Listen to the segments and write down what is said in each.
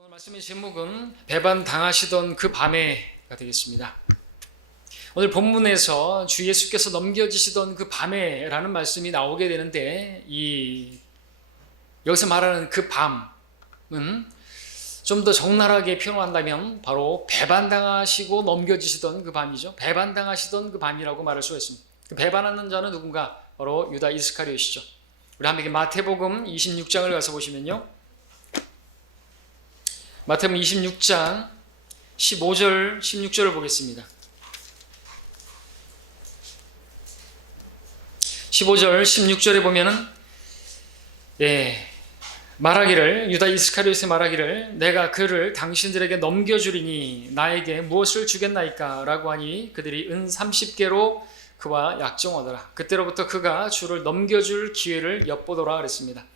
오늘 말씀의 제목은 배반 당하시던 그 밤에가 되겠습니다. 오늘 본문에서 주 예수께서 넘겨지시던 그 밤에라는 말씀이 나오게 되는데 여기서 말하는 그 밤은 좀 더 적나라하게 표현한다면 바로 배반당하시고 넘겨지시던 그 밤이죠. 배반당하시던 그 밤이라고 말할 수가 있습니다. 그 배반하는 자는 누군가? 바로 유다 이스카리ot이죠. 우리 함께 마태복음 26장을 가서 보시면요. 마태복음 26장 15절 16절을 보겠습니다. 15절 16절에 보면은 말하기를, 유다 이스카리ot의 말하기를, 내가 그를 당신들에게 넘겨주리니 나에게 무엇을 주겠나이까 라고 하니 그들이 은 30개로 그와 약정하더라. 그때로부터 그가 주를 넘겨줄 기회를 엿보더라 그랬습니다.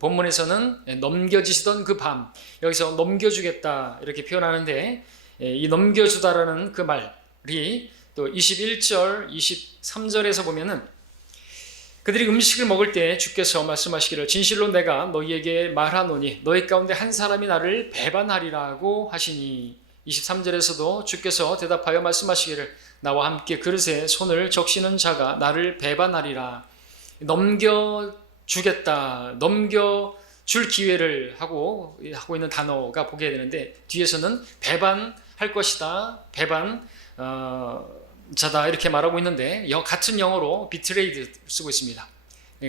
본문에서는 넘겨지시던 그 밤, 여기서 넘겨주겠다 이렇게 표현하는데, 이 넘겨주다라는 그 말이 또 21절 23절에서 보면은 그들이 음식을 먹을 때 주께서 말씀하시기를, 진실로 내가 너희에게 말하노니 너희 가운데 한 사람이 나를 배반하리라고 하시니, 23절에서도 주께서 대답하여 말씀하시기를, 나와 함께 그릇에 손을 적시는 자가 나를 배반하리라. 넘겨주겠다, 넘겨줄 기회를 하고 있는 단어가 보게 되는데, 뒤에서는 배반할 것이다, 자다 이렇게 말하고 있는데, 같은 영어로 betrayed 쓰고 있습니다.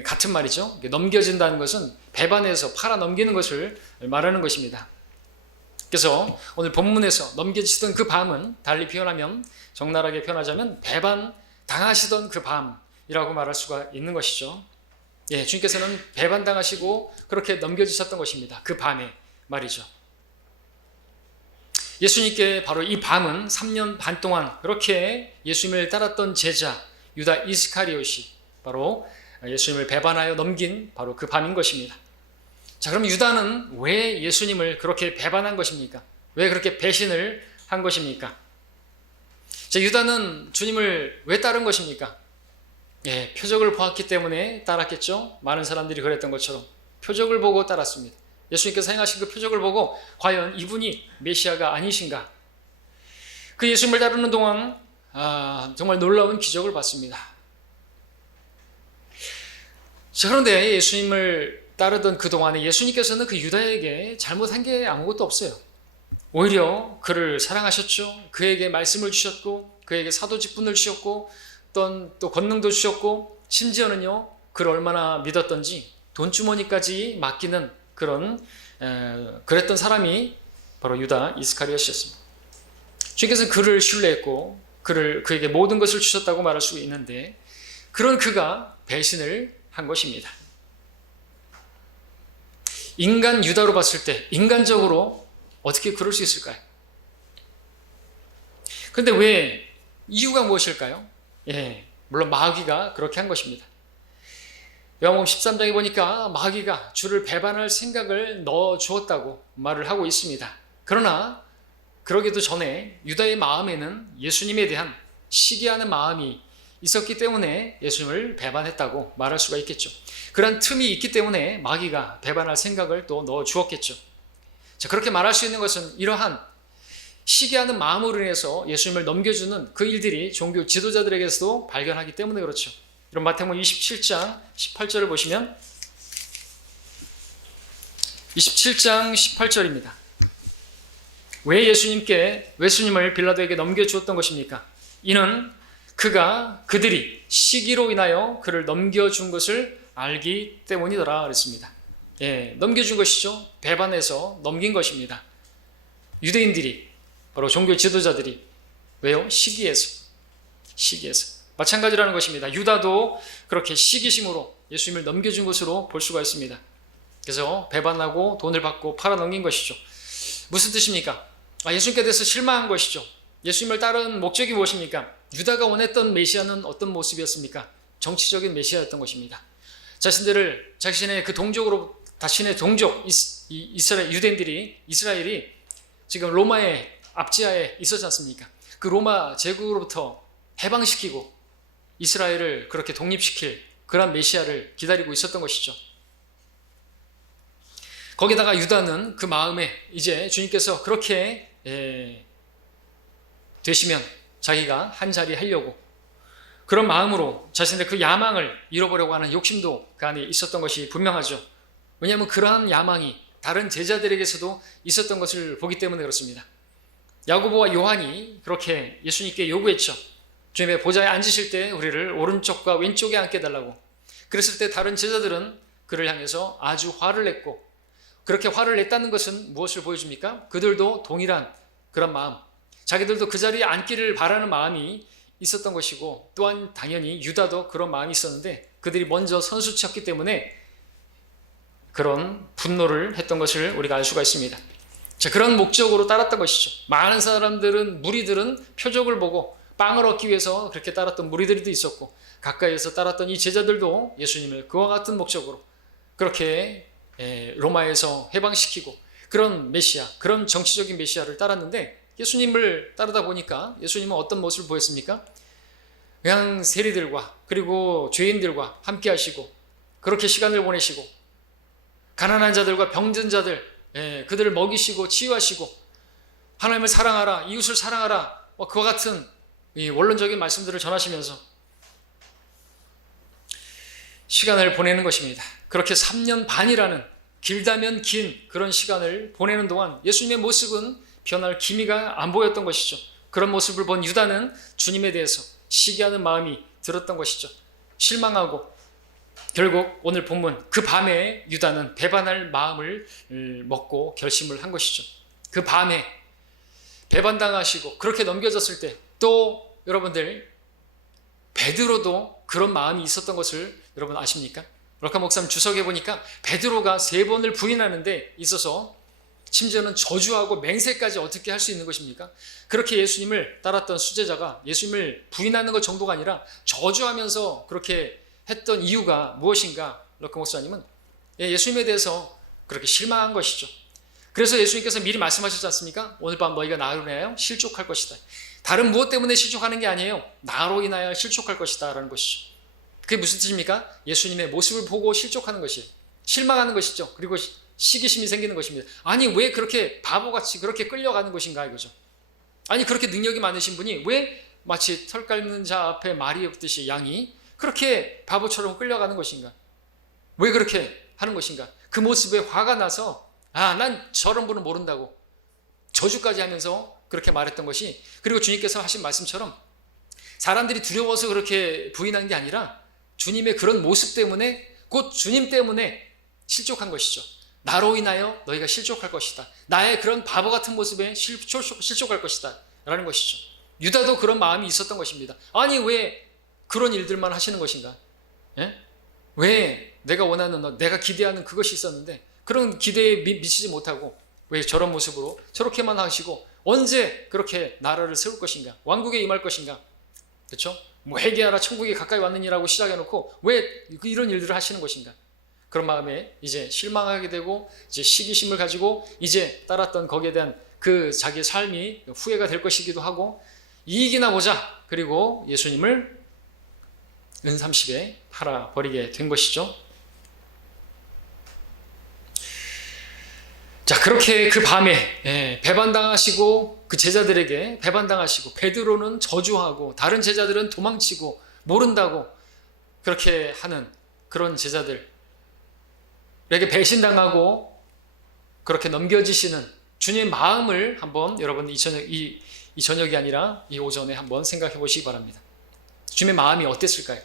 같은 말이죠. 넘겨진다는 것은 배반해서 팔아 넘기는 것을 말하는 것입니다. 그래서 오늘 본문에서 넘겨지시던 그 밤은 달리 표현하면, 적나라하게 표현하자면 배반 당하시던 그 밤이라고 말할 수가 있는 것이죠. 주님께서는 배반 당하시고 그렇게 넘겨지셨던 것입니다. 그 밤에 말이죠. 예수님께 바로 이 밤은 3년 반 동안 그렇게 예수님을 따랐던 제자 유다 이스카리ot이 바로 예수님을 배반하여 넘긴 바로 그 밤인 것입니다. 자, 그럼 유다는 왜 예수님을 그렇게 배반한 것입니까? 왜 그렇게 배신을 한 것입니까? 자, 유다는 주님을 왜 따른 것입니까? 표적을 보았기 때문에 따랐겠죠. 많은 사람들이 그랬던 것처럼 표적을 보고 따랐습니다. 예수님께서 행하신 그 표적을 보고 과연 이분이 메시아가 아니신가? 그 예수님을 따르는 동안 정말 놀라운 기적을 봤습니다. 자, 그런데 예수님을 따르던 그 동안에 예수님께서는 그 유다에게 잘못한 게 아무것도 없어요. 오히려 그를 사랑하셨죠. 그에게 말씀을 주셨고, 그에게 사도 직분을 주셨고, 또 권능도 주셨고, 심지어는요, 그를 얼마나 믿었던지 돈주머니까지 맡기는 그랬던 사람이 바로 유다 이스카리ot이었습니다. 주님께서는 그를 신뢰했고 그에게 모든 것을 주셨다고 말할 수 있는데, 그런 그가 배신을 한 것입니다. 인간 유다로 봤을 때 인간적으로 어떻게 그럴 수 있을까요? 그런데 왜, 이유가 무엇일까요? 물론 마귀가 그렇게 한 것입니다. 요한복음 13장에 보니까 마귀가 주를 배반할 생각을 넣어 주었다고 말을 하고 있습니다. 그러나 그러기도 전에 유다의 마음에는 예수님에 대한 시기하는 마음이 있었기 때문에 예수님을 배반했다고 말할 수가 있겠죠. 그런 틈이 있기 때문에 마귀가 배반할 생각을 또 넣어 주었겠죠. 자, 그렇게 말할 수 있는 것은 이러한 시기하는 마음으로 인해서 예수님을 넘겨주는 그 일들이 종교 지도자들에게서도 발견하기 때문에 그렇죠. 이런 마태복음 27장 18절을 보시면, 27장 18절입니다. 왜 예수님을 빌라도에게 넘겨주었던 것입니까? 이는 그들이 시기로 인하여 그를 넘겨준 것을 알기 때문이더라 그랬습니다. 넘겨준 것이죠. 배반해서 넘긴 것입니다. 유대인들이, 바로 종교 지도자들이. 왜요? 시기에서. 마찬가지라는 것입니다. 유다도 그렇게 시기심으로 예수님을 넘겨준 것으로 볼 수가 있습니다. 그래서 배반하고 돈을 받고 팔아넘긴 것이죠. 무슨 뜻입니까? 예수님께 대해서 실망한 것이죠. 예수님을 따른 목적이 무엇입니까? 유다가 원했던 메시아는 어떤 모습이었습니까? 정치적인 메시아였던 것입니다. 자신의 그 동족으로, 자신의 동족 이스라엘이 지금 로마의 압제하에 있었지 않습니까? 그 로마 제국으로부터 해방시키고 이스라엘을 그렇게 독립시킬 그런 메시아를 기다리고 있었던 것이죠. 거기다가 유다는 그 마음에 이제 주님께서 그렇게 되시면 자기가 한 자리 하려고 그런 마음으로 자신의 그 야망을 이뤄보려고 하는 욕심도 그 안에 있었던 것이 분명하죠. 왜냐하면 그러한 야망이 다른 제자들에게서도 있었던 것을 보기 때문에 그렇습니다. 야고보와 요한이 그렇게 예수님께 요구했죠. 주님의 보좌에 앉으실 때 우리를 오른쪽과 왼쪽에 앉게 해달라고. 그랬을 때 다른 제자들은 그를 향해서 아주 화를 냈고, 그렇게 화를 냈다는 것은 무엇을 보여줍니까? 그들도 동일한 그런 마음, 자기들도 그 자리에 앉기를 바라는 마음이 있었던 것이고, 또한 당연히 유다도 그런 마음이 있었는데 그들이 먼저 선수치었기 때문에 그런 분노를 했던 것을 우리가 알 수가 있습니다. 자, 그런 목적으로 따랐던 것이죠. 많은 사람들은, 무리들은 표적을 보고 빵을 얻기 위해서 그렇게 따랐던 무리들도 있었고, 가까이에서 따랐던 이 제자들도 예수님을 그와 같은 목적으로 그렇게 로마에서 해방시키고 그런 메시아, 그런 정치적인 메시아를 따랐는데, 예수님을 따르다 보니까 예수님은 어떤 모습을 보였습니까? 그냥 세리들과 그리고 죄인들과 함께 하시고 그렇게 시간을 보내시고, 가난한 자들과 병든 자들, 그들을 먹이시고 치유하시고, 하나님을 사랑하라, 이웃을 사랑하라, 그와 같은 이 원론적인 말씀들을 전하시면서 시간을 보내는 것입니다. 그렇게 3년 반이라는 길다면 긴 그런 시간을 보내는 동안 예수님의 모습은 변할 기미가 안 보였던 것이죠. 그런 모습을 본 유다는 주님에 대해서 시기하는 마음이 들었던 것이죠. 실망하고, 결국 오늘 본문 그 밤에 유다는 배반할 마음을 먹고 결심을 한 것이죠. 그 밤에 배반당하시고 그렇게 넘겨졌을 때, 또 여러분들 베드로도 그런 마음이 있었던 것을 여러분 아십니까? 럭카 목사님 주석에 보니까 베드로가 3번을 부인하는 데 있어서 심지어는 저주하고 맹세까지 어떻게 할 수 있는 것입니까? 그렇게 예수님을 따랐던 수제자가 예수님을 부인하는 것 정도가 아니라 저주하면서 그렇게 했던 이유가 무엇인가? 럭카 목사님은 예수님에 대해서 그렇게 실망한 것이죠. 그래서 예수님께서 미리 말씀하셨지 않습니까? 오늘 밤 너희가 나로 인하여 실족할 것이다. 다른 무엇 때문에 실족하는 게 아니에요. 나로 인하여 실족할 것이다 라는 것이죠. 그게 무슨 뜻입니까? 예수님의 모습을 보고 실족하는 것이에요. 실망하는 것이죠. 그리고 시기심이 생기는 것입니다. 아니 왜 그렇게 바보같이 그렇게 끌려가는 것인가 이거죠. 아니 그렇게 능력이 많으신 분이 왜 마치 털 깎는 자 앞에 말이 없듯이 양이 그렇게 바보처럼 끌려가는 것인가? 왜 그렇게 하는 것인가? 그 모습에 화가 나서 난 저런 분을 모른다고 저주까지 하면서 그렇게 말했던 것이, 그리고 주님께서 하신 말씀처럼 사람들이 두려워서 그렇게 부인한 게 아니라 주님의 그런 모습 때문에, 곧 주님 때문에 실족한 것이죠. 나로 인하여 너희가 실족할 것이다. 나의 그런 바보 같은 모습에 실족할 것이다 라는 것이죠. 유다도 그런 마음이 있었던 것입니다. 아니 왜 그런 일들만 하시는 것인가? 왜 내가 원하는, 내가 기대하는 그것이 있었는데 그런 기대에 미치지 못하고 왜 저런 모습으로 저렇게만 하시고 언제 그렇게 나라를 세울 것인가? 왕국에 임할 것인가? 그렇죠? 회개하라 천국에 가까이 왔느니라고 시작해놓고 왜 이런 일들을 하시는 것인가? 그런 마음에 이제 실망하게 되고 이제 시기심을 가지고 이제 따랐던 거기에 대한 그 자기의 삶이 후회가 될 것이기도 하고, 이익이나 보자, 그리고 예수님을 은30에 팔아버리게 된 것이죠. 자, 그렇게 그 밤에 배반당하시고 그 제자들에게 배반당하시고, 베드로는 저주하고 다른 제자들은 도망치고 모른다고 그렇게 하는 그런 제자들에게 배신당하고 그렇게 넘겨지시는 주님의 마음을 한번 여러분 이 저녁이 아니라 이 오전에 한번 생각해 보시기 바랍니다. 주님의 마음이 어땠을까요?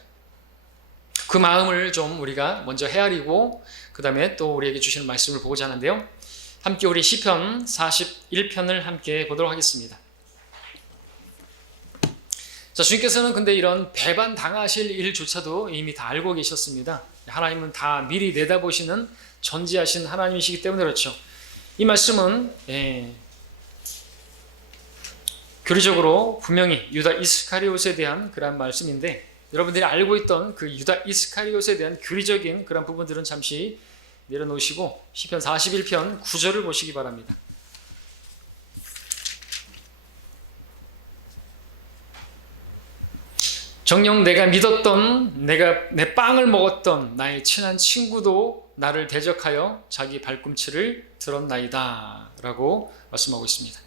그 마음을 좀 우리가 먼저 헤아리고 그 다음에 또 우리에게 주시는 말씀을 보고자 하는데요. 함께 우리 시편 41편을 함께 보도록 하겠습니다. 자, 주님께서는 근데 이런 배반당하실 일조차도 이미 다 알고 계셨습니다. 하나님은 다 미리 내다보시는 전지하신 하나님이시기 때문에 그렇죠. 이 말씀은 교리적으로 분명히 유다 이스카리옷에 대한 그런 말씀인데, 여러분들이 알고 있던 그 유다 이스카리옷에 대한 교리적인 그런 부분들은 잠시 내려놓으시고 시편 41편 9절을 보시기 바랍니다. 정녕 내가 믿었던, 내가 내 빵을 먹었던 나의 친한 친구도 나를 대적하여 자기 발꿈치를 들었나이다 라고 말씀하고 있습니다.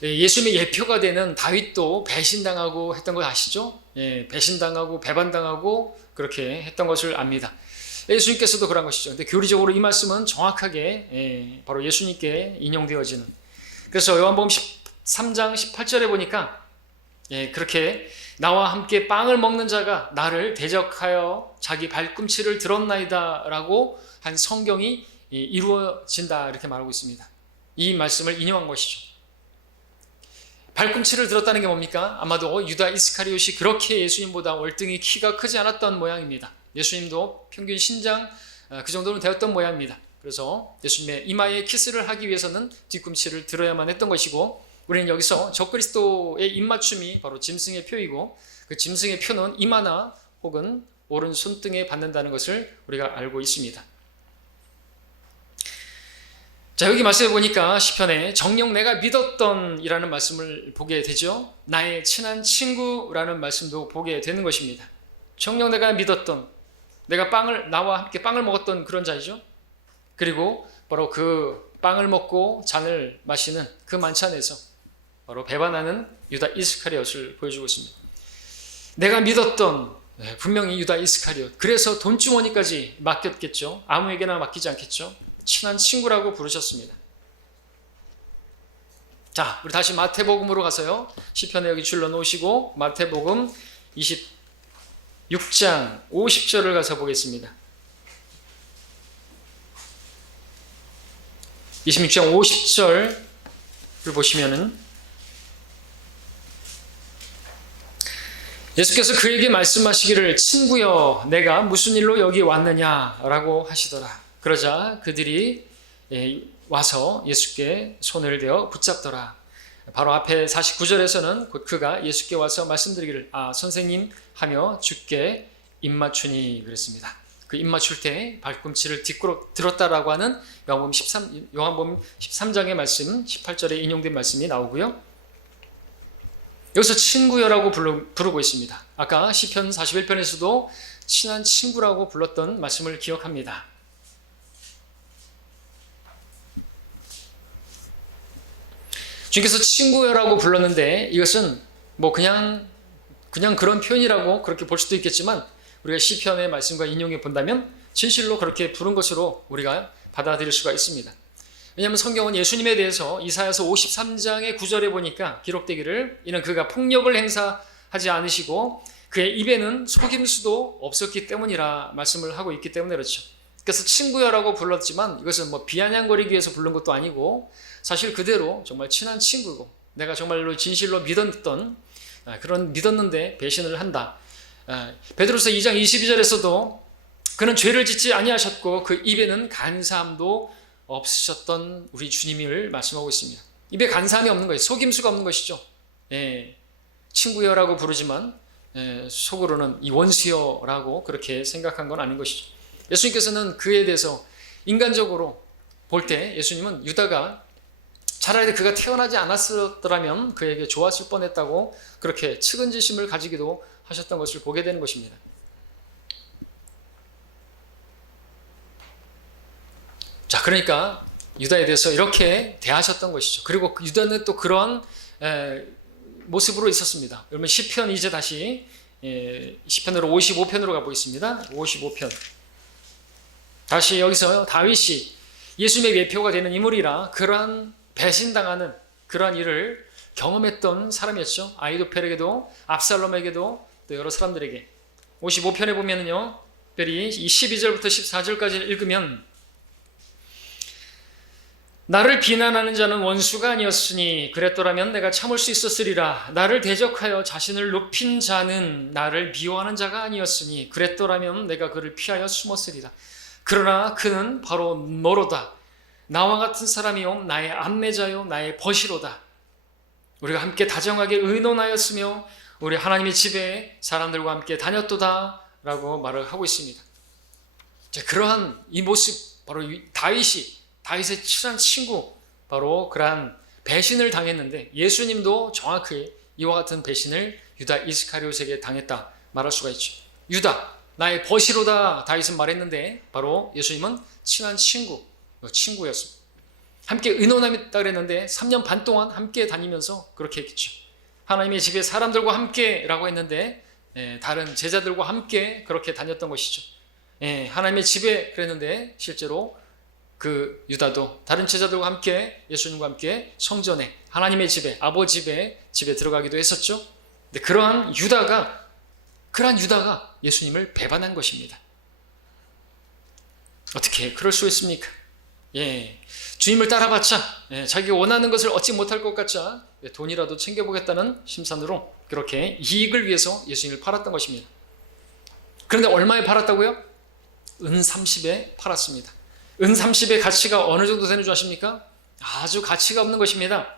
예수님의 예표가 되는 다윗도 배신당하고 했던 거 아시죠? 배신당하고 배반당하고 그렇게 했던 것을 압니다. 예수님께서도 그런 것이죠. 근데 교리적으로 이 말씀은 정확하게 바로 예수님께 인용되어지는, 그래서 요한복음 13장 18절에 보니까 그렇게 나와 함께 빵을 먹는 자가 나를 대적하여 자기 발꿈치를 들었나이다 라고 한 성경이 이루어진다 이렇게 말하고 있습니다. 이 말씀을 인용한 것이죠. 발꿈치를 들었다는 게 뭡니까? 아마도 유다 이스카리옷이 그렇게 예수님보다 월등히 키가 크지 않았던 모양입니다. 예수님도 평균 신장 그 정도는 되었던 모양입니다. 그래서 예수님의 이마에 키스를 하기 위해서는 뒤꿈치를 들어야만 했던 것이고, 우리는 여기서 적그리스도의 입맞춤이 바로 짐승의 표이고, 그 짐승의 표는 이마나 혹은 오른 손등에 받는다는 것을 우리가 알고 있습니다. 자, 여기 말씀해 보니까 시편에 정녕 내가 믿었던 이라는 말씀을 보게 되죠. 나의 친한 친구라는 말씀도 보게 되는 것입니다. 정녕 내가 믿었던, 내가 나와 함께 빵을 먹었던 그런 자이죠. 그리고 바로 그 빵을 먹고 잔을 마시는 그 만찬에서 바로 배반하는 유다 이스카리옷을 보여주고 있습니다. 내가 믿었던, 분명히 유다 이스카리옷, 그래서 돈주머니까지 맡겼겠죠. 아무에게나 맡기지 않겠죠. 친한 친구라고 부르셨습니다. 자, 우리 다시 마태복음으로 가서요. 시편에 여기 줄러 놓으시고 마태복음 26장 50절을 가서 보겠습니다. 26장 50절을 보시면은 예수께서 그에게 말씀하시기를 친구여 내가 무슨 일로 여기 왔느냐라고 하시더라. 그러자 그들이 와서 예수께 손을 대어 붙잡더라. 바로 앞에 49절에서는 곧 그가 예수께 와서 말씀드리기를 선생님 하며 주께 입맞추니 그랬습니다. 그 입맞출 때 발꿈치를 들었다라고 하는 요한복음 13장의 말씀 18절에 인용된 말씀이 나오고요. 여기서 친구여라고 부르고 있습니다. 아까 시편 41편에서도 친한 친구라고 불렀던 말씀을 기억합니다. 주님께서 친구여라고 불렀는데 이것은 뭐 그냥 그런 표현이라고 그렇게 볼 수도 있겠지만, 우리가 시편의 말씀과 인용해 본다면 진실로 그렇게 부른 것으로 우리가 받아들일 수가 있습니다. 왜냐하면 성경은 예수님에 대해서 이사야서 53장의 9절에 보니까 기록되기를 이는 그가 폭력을 행사하지 않으시고 그의 입에는 속임수도 없었기 때문이라 말씀을 하고 있기 때문에 그렇죠. 그래서 친구여라고 불렀지만 이것은 뭐 비아냥거리기 위해서 부른 것도 아니고 사실 그대로 정말 친한 친구고, 내가 정말로 진실로 믿었는데 배신을 한다. 베드로서 2장 22절에서도 그는 죄를 짓지 아니하셨고 그 입에는 간사함도 없으셨던 우리 주님을 말씀하고 있습니다. 입에 간사함이 없는 거예요. 속임수가 없는 것이죠. 친구여라고 부르지만 속으로는 이 원수여라고 그렇게 생각한 건 아닌 것이죠. 예수님께서는 그에 대해서 인간적으로 볼 때 예수님은 유다가 차라리 그가 태어나지 않았더라면 그에게 좋았을 뻔했다고 그렇게 측은지심을 가지기도 하셨던 것을 보게 되는 것입니다. 자, 그러니까 유다에 대해서 이렇게 대하셨던 것이죠. 그리고 유다는 또 그런 모습으로 있었습니다. 그러면 시편 이제 다시 시편으로 55편으로 가보겠습니다. 55편. 다시 여기서 다윗이 예수님의 예표가 되는 인물이라 그러한 배신당하는 그러한 일을 경험했던 사람이었죠. 아히도펠에게도 압살롬에게도 또 여러 사람들에게. 55편에 보면은요, 특별히 이 12절부터 14절까지 읽으면 나를 비난하는 자는 원수가 아니었으니 그랬더라면 내가 참을 수 있었으리라. 나를 대적하여 자신을 높인 자는 나를 미워하는 자가 아니었으니 그랬더라면 내가 그를 피하여 숨었으리라. 그러나 그는 바로 너로다. 나와 같은 사람이요 나의 안내자요 나의 벗이로다. 우리가 함께 다정하게 의논하였으며 우리 하나님의 집에 사람들과 함께 다녔도다 라고 말을 하고 있습니다. 자, 그러한 이 모습, 바로 다윗의 친한 친구, 바로 그러한 배신을 당했는데 예수님도 정확히 이와 같은 배신을 유다 이스카리옷에게 당했다 말할 수가 있죠. 유다, 나의 벗이로다 다윗은 말했는데 바로 예수님은 친한 친구였습니다. 함께 의논했다 그랬는데 3년 반 동안 함께 다니면서 그렇게 했겠죠. 하나님의 집에 사람들과 함께라고 했는데 다른 제자들과 함께 그렇게 다녔던 것이죠. 하나님의 집에 그랬는데 실제로 그 유다도 다른 제자들과 함께 예수님과 함께 성전에 하나님의 집에 아버지 집에 들어가기도 했었죠. 근데 그러한 유다가 예수님을 배반한 것입니다. 어떻게 그럴 수 있습니까? 주님을 따라봤자 자기가 원하는 것을 얻지 못할 것 같자 돈이라도 챙겨보겠다는 심산으로 그렇게 이익을 위해서 예수님을 팔았던 것입니다. 그런데 얼마에 팔았다고요? 은 30에 팔았습니다. 은 30의 가치가 어느 정도 되는 줄 아십니까? 아주 가치가 없는 것입니다.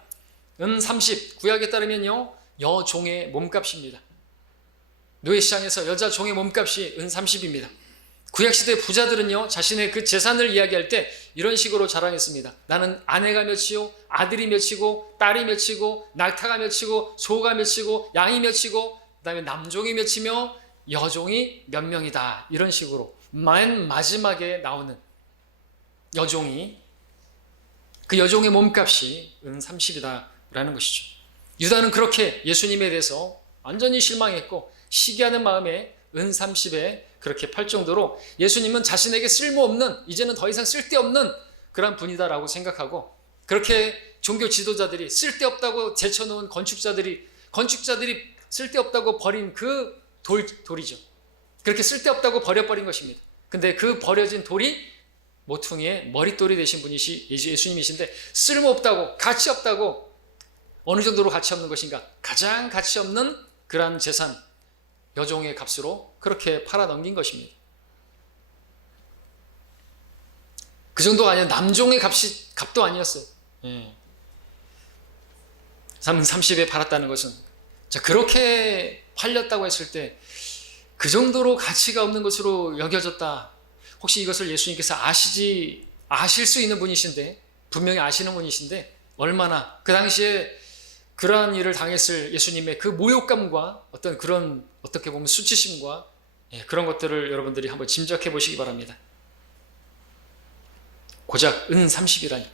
은 30, 구약에 따르면요 여종의 몸값입니다. 노예시장에서 여자 종의 몸값이 은 30입니다. 구약시대 부자들은요 자신의 그 재산을 이야기할 때 이런 식으로 자랑했습니다. 나는 아내가 몇이요, 아들이 몇이고, 딸이 몇이고, 낙타가 몇이고, 소가 몇이고, 양이 몇이고, 그 다음에 남종이 몇이며 여종이 몇 명이다. 이런 식으로 맨 마지막에 나오는 여종이, 그 여종의 몸값이 은 30이다 라는 것이죠. 유다는 그렇게 예수님에 대해서 완전히 실망했고 시기하는 마음에 은 30에 그렇게 팔 정도로 예수님은 자신에게 쓸모없는, 이제는 더 이상 쓸데없는 그런 분이다라고 생각하고, 그렇게 종교 지도자들이 쓸데없다고 제쳐놓은 건축자들이 쓸데없다고 버린 그 돌이죠. 그렇게 쓸데없다고 버려버린 것입니다. 근데 그 버려진 돌이 모퉁이의 머릿돌이 되신 분이 예수님이신데, 쓸모없다고, 가치 없다고, 어느 정도로 가치 없는 것인가? 가장 가치 없는 그러한 재산, 여종의 값으로 그렇게 팔아넘긴 것입니다. 그 정도가 아니라 남종의 값도 아니었어요. 30에 팔았다는 것은, 자, 그렇게 팔렸다고 했을 때 그 정도로 가치가 없는 것으로 여겨졌다. 혹시 이것을 예수님께서 아실 수 있는 분이신데, 분명히 아시는 분이신데, 얼마나 그 당시에 그러한 일을 당했을 예수님의 그 모욕감과 어떤 그런, 어떻게 보면 수치심과 그런 것들을 여러분들이 한번 짐작해 보시기 바랍니다. 고작 은 30이라니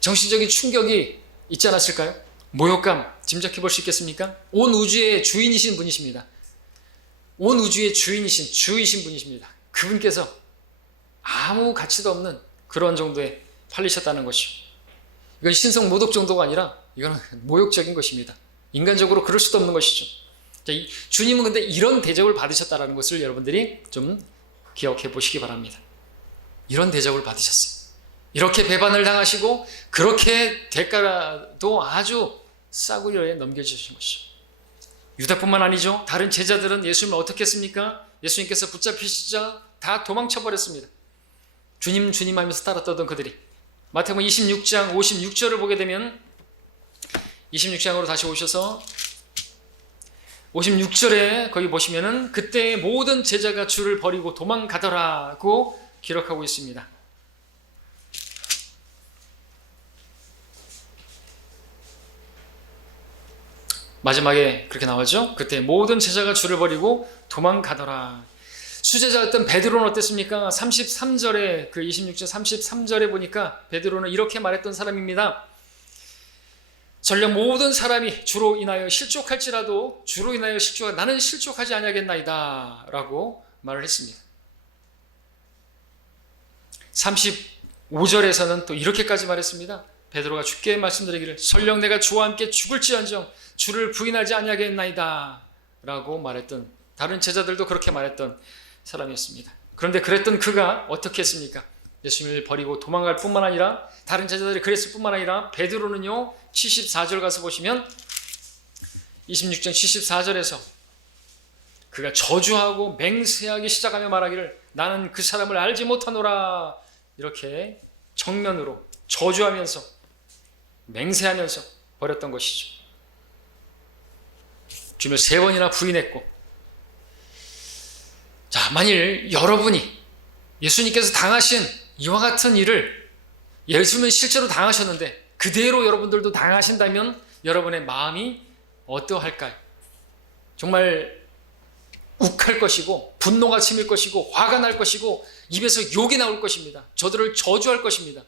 정신적인 충격이 있지 않았을까요? 모욕감 짐작해 볼 수 있겠습니까? 온 우주의 주인이신 분이십니다. 온 우주의 주이신 분이십니다. 그분께서 아무 가치도 없는 그런 정도에 팔리셨다는 것이죠. 이건 신성 모독 정도가 아니라 이건 모욕적인 것입니다. 인간적으로 그럴 수도 없는 것이죠. 자, 주님은 근데 이런 대접을 받으셨다는 것을 여러분들이 좀 기억해 보시기 바랍니다. 이런 대접을 받으셨어요. 이렇게 배반을 당하시고 그렇게 대가도 아주 싸구려에 넘겨주신 것이죠. 유다뿐만 아니죠. 다른 제자들은 예수님을 어떻게 했습니까? 예수님께서 붙잡히시자 다 도망쳐버렸습니다. 주님 하면서 따라 떠던 그들이. 마태복음 26장 56절을 보게 되면 26장으로 다시 오셔서 56절에 거기 보시면은 그때 모든 제자가 주를 버리고 도망가더라고 기록하고 있습니다. 마지막에 그렇게 나오죠. 그때 모든 제자가 주를 버리고 도망가더라. 수제자였던 베드로는 어땠습니까? 33절에 그 26절 33절에 보니까 베드로는 이렇게 말했던 사람입니다. 전령 모든 사람이 주로 인하여 실족할지라도 주로 인하여 나는 실족하지 아니하겠나이다 라고 말을 했습니다. 35절에서는 또 이렇게까지 말했습니다. 베드로가 주께 말씀드리기를 설령 내가 주와 함께 죽을지언정 주를 부인하지 아니하겠나이다 라고 말했던, 다른 제자들도 그렇게 말했던 사람이었습니다. 그런데 그랬던 그가 어떻게 했습니까? 예수님을 버리고 도망갈 뿐만 아니라, 다른 제자들이 그랬을 뿐만 아니라 베드로는요 74절 가서 보시면 26장 74절에서 그가 저주하고 맹세하기 시작하며 말하기를 나는 그 사람을 알지 못하노라, 이렇게 정면으로 저주하면서 맹세하면서 버렸던 것이죠. 주님을 3번이나 부인했고, 자, 만일 여러분이 예수님께서 당하신 이와 같은 일을, 예수님은 실제로 당하셨는데 그대로 여러분들도 당하신다면 여러분의 마음이 어떠할까요? 정말 욱할 것이고 분노가 치밀 것이고 화가 날 것이고 입에서 욕이 나올 것입니다. 저들을 저주할 것입니다.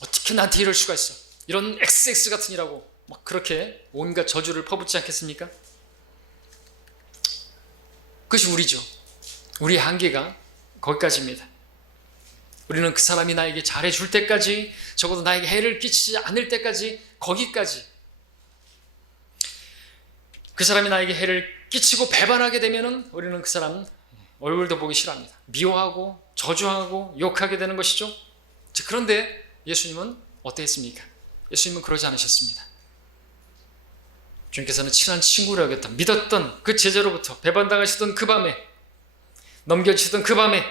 어떻게 나한테 이럴 수가 있어? 이런 XX 같은 이라고 막 그렇게 온갖 저주를 퍼붓지 않겠습니까? 그것이 우리죠. 우리의 한계가 거기까지입니다. 우리는 그 사람이 나에게 잘해줄 때까지, 적어도 나에게 해를 끼치지 않을 때까지, 거기까지. 그 사람이 나에게 해를 끼치고 배반하게 되면은 우리는 그 사람 얼굴도 보기 싫어합니다. 미워하고 저주하고 욕하게 되는 것이죠. 그런데 예수님은 어땠습니까? 예수님은 그러지 않으셨습니다. 주님께서는 친한 친구로 여겼던, 믿었던 그 제자로부터 배반당하시던 그 밤에, 넘겨지던 그 밤에,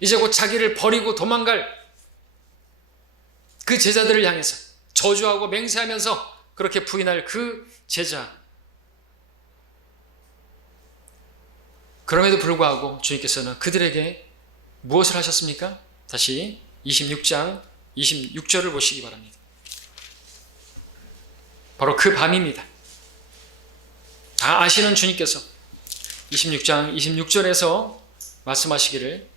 이제 곧 자기를 버리고 도망갈 그 제자들을 향해서 저주하고 맹세하면서 그렇게 부인할 그 제자, 그럼에도 불구하고 주님께서는 그들에게 무엇을 하셨습니까? 다시 26장 26절을 보시기 바랍니다. 바로 그 밤입니다. 다 아시는 주님께서 26장 26절에서 말씀하시기를,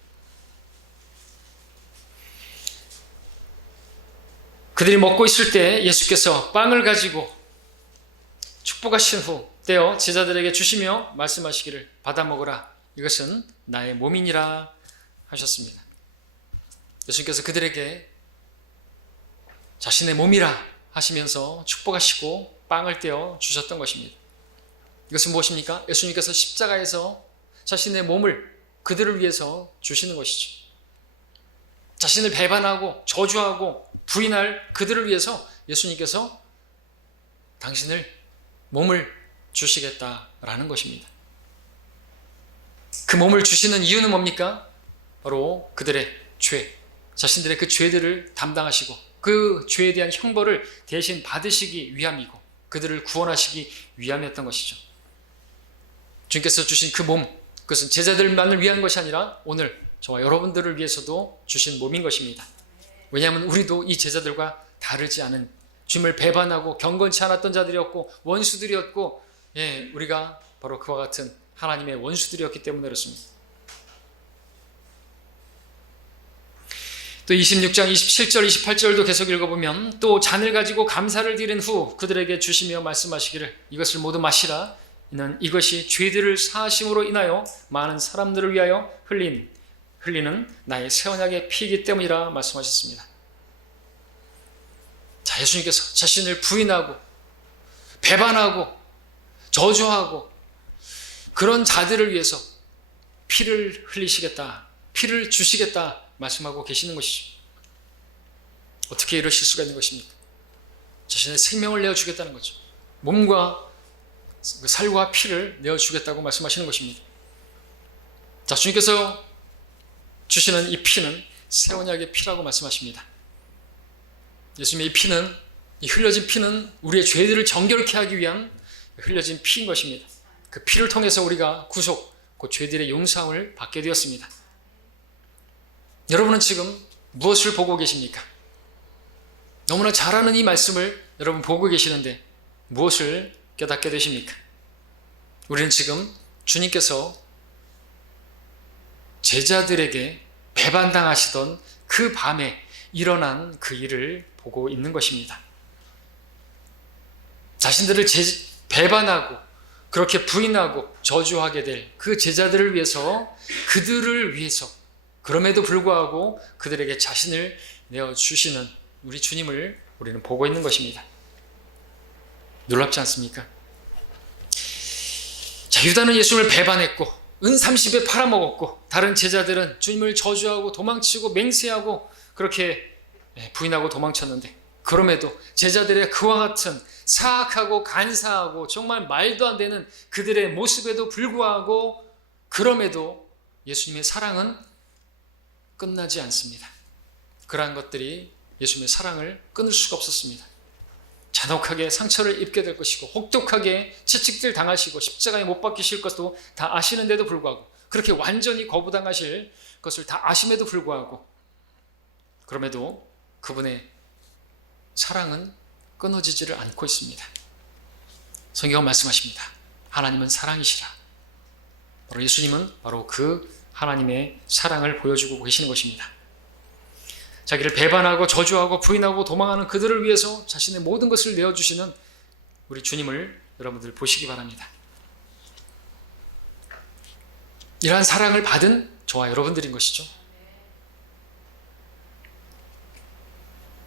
그들이 먹고 있을 때 예수께서 빵을 가지고 축복하신 후 떼어 제자들에게 주시며 말씀하시기를, 받아 먹으라, 이것은 나의 몸이니라 하셨습니다. 예수님께서 그들에게 자신의 몸이라 하시면서 축복하시고 빵을 떼어 주셨던 것입니다. 이것은 무엇입니까? 예수님께서 십자가에서 자신의 몸을 그들을 위해서 주시는 것이죠. 자신을 배반하고 저주하고 부인할 그들을 위해서 예수님께서 당신을, 몸을 주시겠다라는 것입니다. 그 몸을 주시는 이유는 뭡니까? 바로 그들의 죄, 자신들의 그 죄들을 담당하시고 그 죄에 대한 형벌을 대신 받으시기 위함이고 그들을 구원하시기 위함이었던 것이죠. 주님께서 주신 그 몸, 그것은 제자들만을 위한 것이 아니라 오늘 저와 여러분들을 위해서도 주신 몸인 것입니다. 왜냐하면 우리도 이 제자들과 다르지 않은, 주님을 배반하고 경건치 않았던 자들이었고 원수들이었고, 우리가 바로 그와 같은 하나님의 원수들이었기 때문에 그렇습니다. 또 26장 27절 28절도 계속 읽어보면, 또 잔을 가지고 감사를 드린 후 그들에게 주시며 말씀하시기를, 이것을 모두 마시라, 이는 이것이 죄들을 사하심으로 인하여 많은 사람들을 위하여 흘리는 나의 새 언약의 피이기 때문이라 말씀하셨습니다. 자, 예수님께서 자신을 부인하고 배반하고 저주하고 그런 자들을 위해서 피를 흘리시겠다, 피를 주시겠다 말씀하고 계시는 것이죠. 어떻게 이러실 수가 있는 것입니까? 자신의 생명을 내어주겠다는 거죠. 몸과 살과 피를 내어주겠다고 말씀하시는 것입니다. 자, 주님께서 주시는 이 피는 새 언약의 피라고 말씀하십니다. 예수님의 이 피는, 이 흘려진 피는 우리의 죄들을 정결케 하기 위한 흘려진 피인 것입니다. 그 피를 통해서 우리가 구속, 그 죄들의 용서함을 받게 되었습니다. 여러분은 지금 무엇을 보고 계십니까? 너무나 잘 아는 이 말씀을 여러분 보고 계시는데 무엇을 깨닫게 되십니까? 우리는 지금 주님께서 제자들에게 배반당하시던 그 밤에 일어난 그 일을 보고 있는 것입니다. 자신들을 배반하고 그렇게 부인하고 저주하게 될 그 제자들을 위해서, 그들을 위해서, 그럼에도 불구하고 그들에게 자신을 내어주시는 우리 주님을 우리는 보고 있는 것입니다. 놀랍지 않습니까? 자, 유다는 예수님을 배반했고 은 30에 팔아먹었고, 다른 제자들은 주님을 저주하고 도망치고 맹세하고 그렇게 부인하고 도망쳤는데, 그럼에도 제자들의 그와 같은 사악하고 간사하고 정말 말도 안 되는 그들의 모습에도 불구하고, 그럼에도 예수님의 사랑은 끝나지 않습니다. 그러한 것들이 예수님의 사랑을 끊을 수가 없었습니다. 잔혹하게 상처를 입게 될 것이고 혹독하게 채찍질 당하시고 십자가에 못 박히실 것도 다 아시는데도 불구하고, 그렇게 완전히 거부당하실 것을 다 아심에도 불구하고, 그럼에도 그분의 사랑은 끊어지지를 않고 있습니다. 성경은 말씀하십니다. 하나님은 사랑이시라. 바로 예수님은 바로 그 하나님의 사랑을 보여주고 계시는 것입니다. 자기를 배반하고 저주하고 부인하고 도망하는 그들을 위해서 자신의 모든 것을 내어주시는 우리 주님을 여러분들 보시기 바랍니다. 이러한 사랑을 받은 저와 여러분들인 것이죠.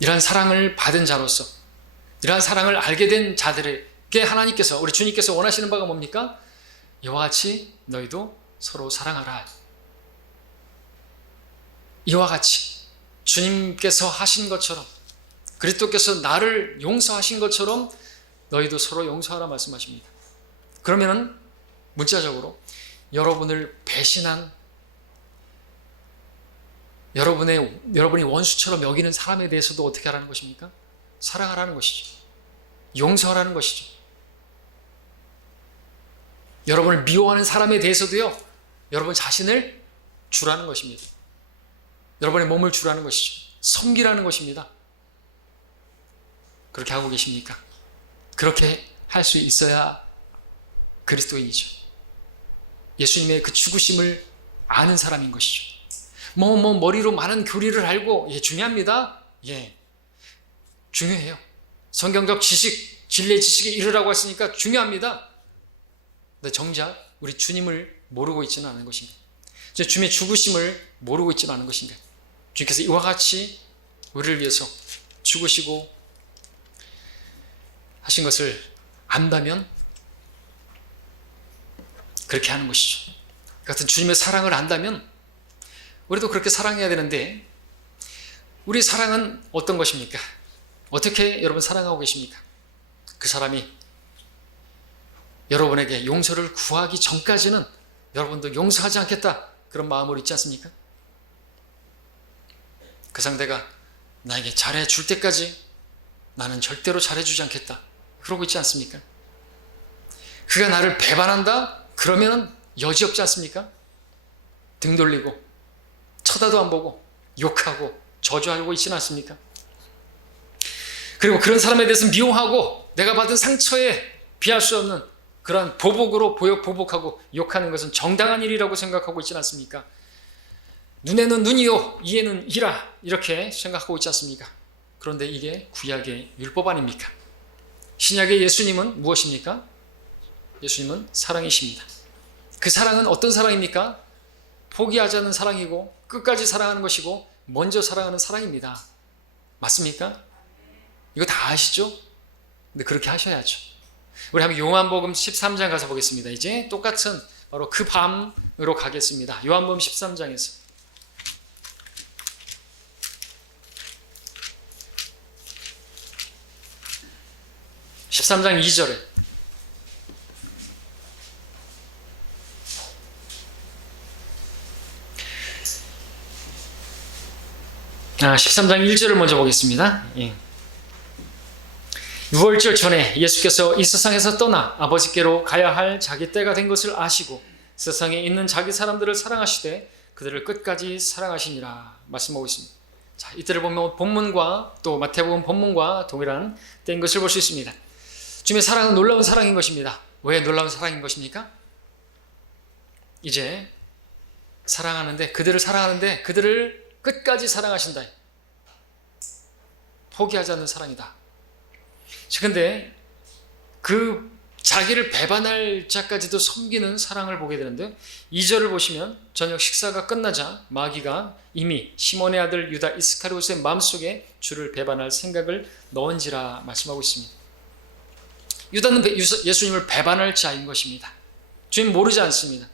이러한 사랑을 받은 자로서, 이러한 사랑을 알게 된 자들에게 하나님께서, 우리 주님께서 원하시는 바가 뭡니까? 이와 같이 너희도 서로 사랑하라. 이와 같이 주님께서 하신 것처럼, 그리스도께서 나를 용서하신 것처럼 너희도 서로 용서하라 말씀하십니다. 그러면은 문자적으로 여러분을 배신한, 여러분이 원수처럼 여기는 사람에 대해서도 어떻게 하라는 것입니까? 사랑하라는 것이죠. 용서하라는 것이죠. 여러분을 미워하는 사람에 대해서도요, 여러분 자신을 주라는 것입니다. 여러분의 몸을 주라는 것이죠. 섬기라는 것입니다. 그렇게 하고 계십니까? 그렇게 할 수 있어야 그리스도인이죠. 예수님의 그 죽으심을 아는 사람인 것이죠. 머리로 많은 교리를 알고, 중요합니다. 중요해요. 성경적 지식, 진리의 지식에 이르라고 했으니까 중요합니다. 근데 정작 우리 주님을 모르고 있지는 않은 것인가? 주님의 죽으심을 모르고 있지는 않은 것인가? 주님께서 이와 같이 우리를 위해서 죽으시고 하신 것을 안다면 그렇게 하는 것이죠. 같은 주님의 사랑을 안다면 우리도 그렇게 사랑해야 되는데, 우리 사랑은 어떤 것입니까? 어떻게 여러분 사랑하고 계십니까? 그 사람이 여러분에게 용서를 구하기 전까지는 여러분도 용서하지 않겠다, 그런 마음으로 있지 않습니까? 그 상대가 나에게 잘해줄 때까지 나는 절대로 잘해주지 않겠다, 그러고 있지 않습니까? 그가 나를 배반한다? 그러면 여지없지 않습니까? 등 돌리고 쳐다도 안 보고 욕하고 저주하고 있지는 않습니까? 그리고 그런 사람에 대해서 미워하고 내가 받은 상처에 비할 수 없는 그러한 보복으로 보복하고 욕하는 것은 정당한 일이라고 생각하고 있지는 않습니까? 눈에는 눈이요, 이에는 이라, 이렇게 생각하고 있지 않습니까? 그런데 이게 구약의 율법 아닙니까? 신약의 예수님은 무엇입니까? 예수님은 사랑이십니다. 그 사랑은 어떤 사랑입니까? 포기하지 않는 사랑이고 끝까지 사랑하는 것이고 먼저 사랑하는 사랑입니다. 맞습니까? 이거 다 아시죠? 근데 그렇게 하셔야죠. 우리 한번 요한복음 13장 가서 보겠습니다. 이제 똑같은 바로 그 밤으로 가겠습니다. 요한복음 13장에서 13장 2절에 13장 1절을 먼저 보겠습니다. 6월절 전에 예수께서 이 세상에서 떠나 아버지께로 가야 할 자기 때가 된 것을 아시고 세상에 있는 자기 사람들을 사랑하시되 그들을 끝까지 사랑하시니라 말씀하고 있습니다. 자, 이때를 보면 본문과 또 마태복음 본문과 동일한 때인 것을 볼 수 있습니다. 주님의 사랑은 놀라운 사랑인 것입니다. 왜 놀라운 사랑인 것입니까? 이제 그들을 사랑하는데 그들을 끝까지 사랑하신다. 포기하지 않는 사랑이다. 근데 그 자기를 배반할 자까지도 섬기는 사랑을 보게 되는데, 2절을 보시면 저녁 식사가 끝나자 마귀가 이미 시몬의 아들 유다 이스카리ot의 마음속에 주를 배반할 생각을 넣은지라 말씀하고 있습니다. 유다는 예수님을 배반할 자인 것입니다. 주님 모르지 않습니다.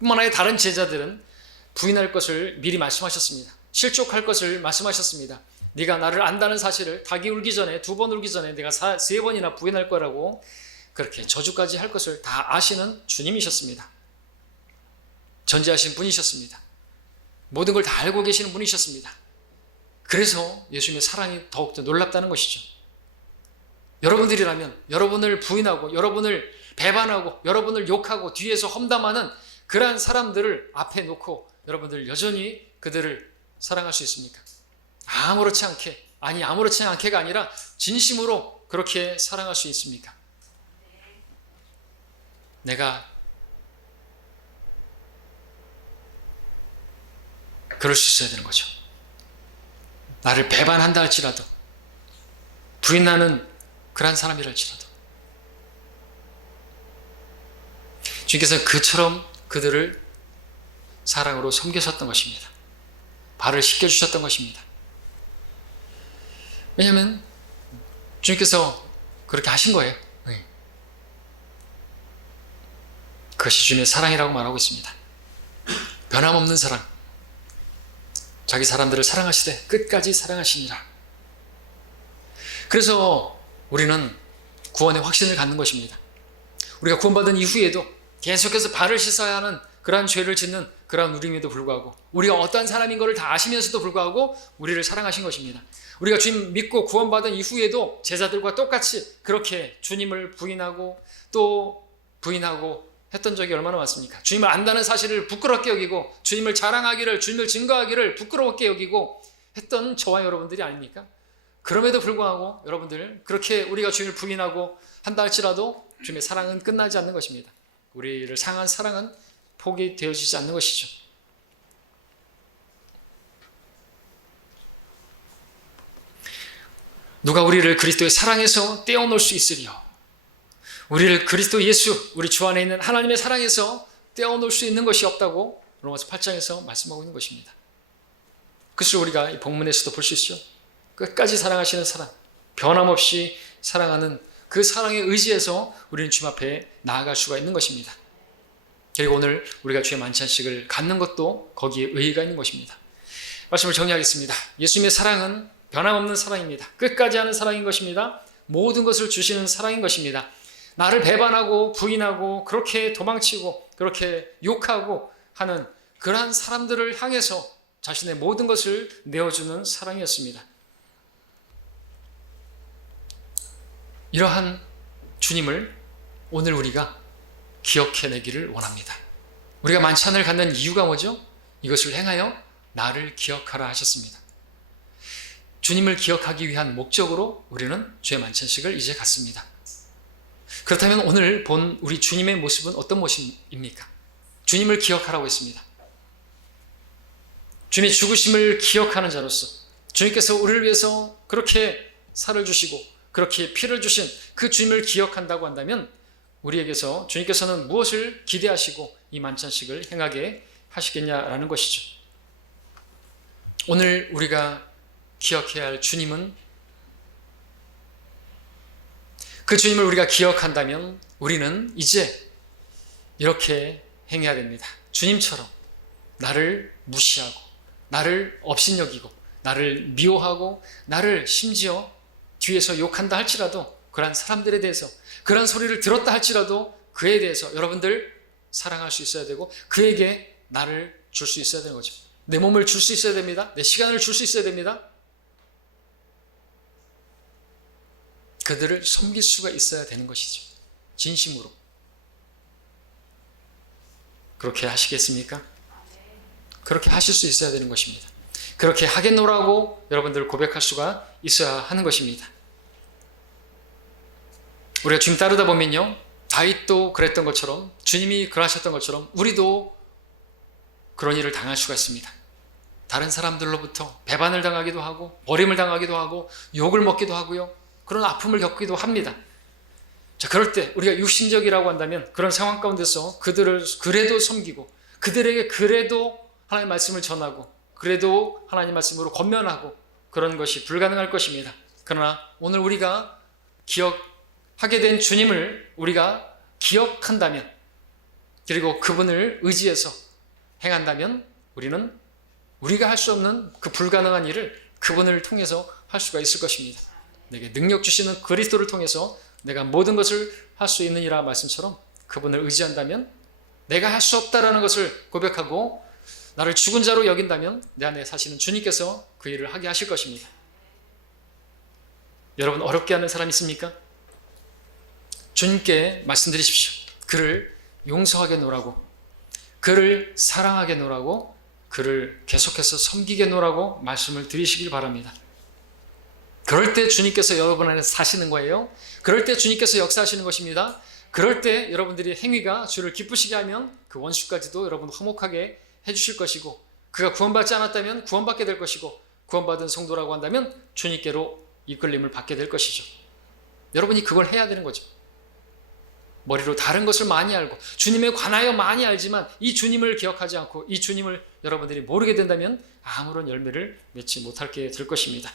뿐만 아니라 다른 제자들은 부인할 것을 미리 말씀하셨습니다. 실족할 것을 말씀하셨습니다. 네가 나를 안다는 사실을 닭이 울기 전에, 2번 울기 전에 내가 3번이나 부인할 거라고 그렇게 저주까지 할 것을 다 아시는 주님이셨습니다. 전지하신 분이셨습니다. 모든 걸 다 알고 계시는 분이셨습니다. 그래서 예수님의 사랑이 더욱더 놀랍다는 것이죠. 여러분들이라면 여러분을 부인하고 여러분을 배반하고 여러분을 욕하고 뒤에서 험담하는 그러한 사람들을 앞에 놓고 여러분들 여전히 그들을 사랑할 수 있습니까? 아무렇지 않게가 아니라 진심으로 그렇게 사랑할 수 있습니까? 내가 그럴 수 있어야 되는 거죠. 나를 배반한다 할지라도, 부인하는 그러한 사람이랄지라도 주님께서 그처럼 그들을 사랑으로 섬기셨던 것입니다. 발을 씻겨주셨던 것입니다. 왜냐하면 주님께서 그렇게 하신 거예요. 그것이 주님의 사랑이라고 말하고 있습니다. 변함없는 사랑. 자기 사람들을 사랑하시되 끝까지 사랑하시니라. 그래서 우리는 구원의 확신을 갖는 것입니다. 우리가 구원받은 이후에도 계속해서 발을 씻어야 하는 그러한 죄를 짓는 그러한 우리임에도 불구하고, 우리가 어떠한 사람인 것을 다 아시면서도 불구하고 우리를 사랑하신 것입니다. 우리가 주님 믿고 구원받은 이후에도 제자들과 똑같이 그렇게 주님을 부인하고 또 부인하고 했던 적이 얼마나 많습니까? 주님을 안다는 사실을 부끄럽게 여기고, 주님을 자랑하기를, 주님을 증거하기를 부끄럽게 여기고 했던 저와 여러분들이 아닙니까? 그럼에도 불구하고 여러분들, 그렇게 우리가 주님을 부인하고 한다 할지라도 주님의 사랑은 끝나지 않는 것입니다. 우리를 향한 사랑은 포기되어지지 않는 것이죠. 누가 우리를 그리스도의 사랑에서 떼어놓을 수 있으리요? 우리를 그리스도 예수, 우리 주 안에 있는 하나님의 사랑에서 떼어놓을 수 있는 것이 없다고 로마서 8장에서 말씀하고 있는 것입니다. 그것을 우리가 이 본문에서도 볼 수 있죠. 끝까지 사랑하시는 사랑, 변함없이 사랑하는 그 사랑에 의지해서 우리는 주님 앞에 나아갈 수가 있는 것입니다. 그리고 오늘 우리가 주의 만찬식을 갖는 것도 거기에 의의가 있는 것입니다. 말씀을 정리하겠습니다. 예수님의 사랑은 변함없는 사랑입니다. 끝까지 하는 사랑인 것입니다. 모든 것을 주시는 사랑인 것입니다. 나를 배반하고 부인하고 그렇게 도망치고 그렇게 욕하고 하는 그러한 사람들을 향해서 자신의 모든 것을 내어주는 사랑이었습니다. 이러한 주님을 오늘 우리가 기억해내기를 원합니다. 우리가 만찬을 갖는 이유가 뭐죠? 이것을 행하여 나를 기억하라 하셨습니다. 주님을 기억하기 위한 목적으로 우리는 주의 만찬식을 이제 갖습니다. 그렇다면 오늘 본 우리 주님의 모습은 어떤 모습입니까? 주님을 기억하라고 했습니다. 주님의 죽으심을 기억하는 자로서, 주님께서 우리를 위해서 그렇게 살을 주시고 그렇게 피를 주신 그 주님을 기억한다고 한다면 우리에게서 주님께서는 무엇을 기대하시고 이 만찬식을 행하게 하시겠냐라는 것이죠. 오늘 우리가 기억해야 할 주님은, 그 주님을 우리가 기억한다면 우리는 이제 이렇게 행해야 됩니다. 주님처럼 나를 무시하고 나를 업신여기고 나를 미워하고 나를 심지어 뒤에서 욕한다 할지라도 그러한 사람들에 대해서, 그러한 소리를 들었다 할지라도 그에 대해서 여러분들 사랑할 수 있어야 되고 그에게 나를 줄 수 있어야 되는 거죠. 내 몸을 줄 수 있어야 됩니다. 내 시간을 줄 수 있어야 됩니다. 그들을 섬길 수가 있어야 되는 것이죠. 진심으로. 그렇게 하시겠습니까? 그렇게 하실 수 있어야 되는 것입니다. 그렇게 하겠노라고 여러분들 고백할 수가 있어야 하는 것입니다. 우리가 주님 따르다 보면요, 다윗도 그랬던 것처럼, 주님이 그러하셨던 것처럼 우리도 그런 일을 당할 수가 있습니다. 다른 사람들로부터 배반을 당하기도 하고 버림을 당하기도 하고 욕을 먹기도 하고요, 그런 아픔을 겪기도 합니다. 자, 그럴 때 우리가 육신적이라고 한다면 그런 상황 가운데서 그들을 그래도 섬기고 그들에게 그래도 하나님의 말씀을 전하고 그래도 하나님의 말씀으로 권면하고 그런 것이 불가능할 것입니다. 그러나 오늘 우리가 기억하게 된 주님을 우리가 기억한다면, 그리고 그분을 의지해서 행한다면 우리는 우리가 할 수 없는 그 불가능한 일을 그분을 통해서 할 수가 있을 것입니다. 내게 능력 주시는 그리스도를 통해서 내가 모든 것을 할 수 있느니라 말씀처럼 그분을 의지한다면, 내가 할 수 없다라는 것을 고백하고 나를 죽은 자로 여긴다면 내 안에 사시는 주님께서 그 일을 하게 하실 것입니다. 여러분, 어렵게 하는 사람 있습니까? 주님께 말씀드리십시오. 그를 용서하게 놓으라고, 그를 사랑하게 놓으라고, 그를 계속해서 섬기게 놓으라고 말씀을 드리시길 바랍니다. 그럴 때 주님께서 여러분 안에 사시는 거예요. 그럴 때 주님께서 역사하시는 것입니다. 그럴 때 여러분들이 행위가 주를 기쁘시게 하면 그 원수까지도 여러분 화목하게 해주실 것이고, 그가 구원받지 않았다면 구원받게 될 것이고, 구원받은 성도라고 한다면 주님께로 이끌림을 받게 될 것이죠. 여러분이 그걸 해야 되는 거죠. 머리로 다른 것을 많이 알고 주님에 관하여 많이 알지만 이 주님을 기억하지 않고 이 주님을 여러분들이 모르게 된다면 아무런 열매를 맺지 못하게 될 것입니다.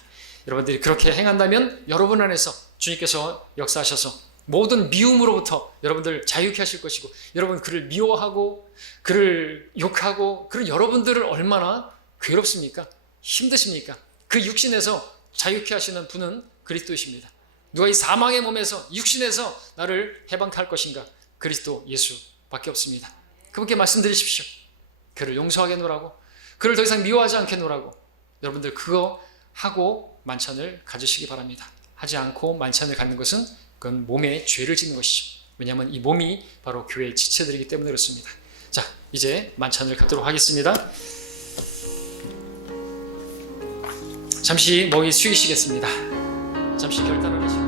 여러분들이 그렇게 행한다면 여러분 안에서 주님께서 역사하셔서 모든 미움으로부터 여러분들 자유케 하실 것이고, 여러분 그를 미워하고 그를 욕하고 그런 여러분들을 얼마나 괴롭습니까? 힘드십니까? 그 육신에서 자유케 하시는 분은 그리스도이십니다. 누가 이 사망의 몸에서 육신에서 나를 해방케 할 것인가? 그리스도 예수밖에 없습니다. 그분께 말씀드리십시오. 그를 용서하게 노라고, 그를 더 이상 미워하지 않게 노라고. 여러분들 그거 하고 만찬을 가지시기 바랍니다. 하지 않고 만찬을 갖는 것은 그건 몸에 죄를 짓는 것이죠. 왜냐하면 이 몸이 바로 교회의 지체들이기 때문에 그렇습니다. 자, 이제 만찬을 갖도록 하겠습니다. 잠시 머리 숙이시겠습니다. 잠시 결단을 하시고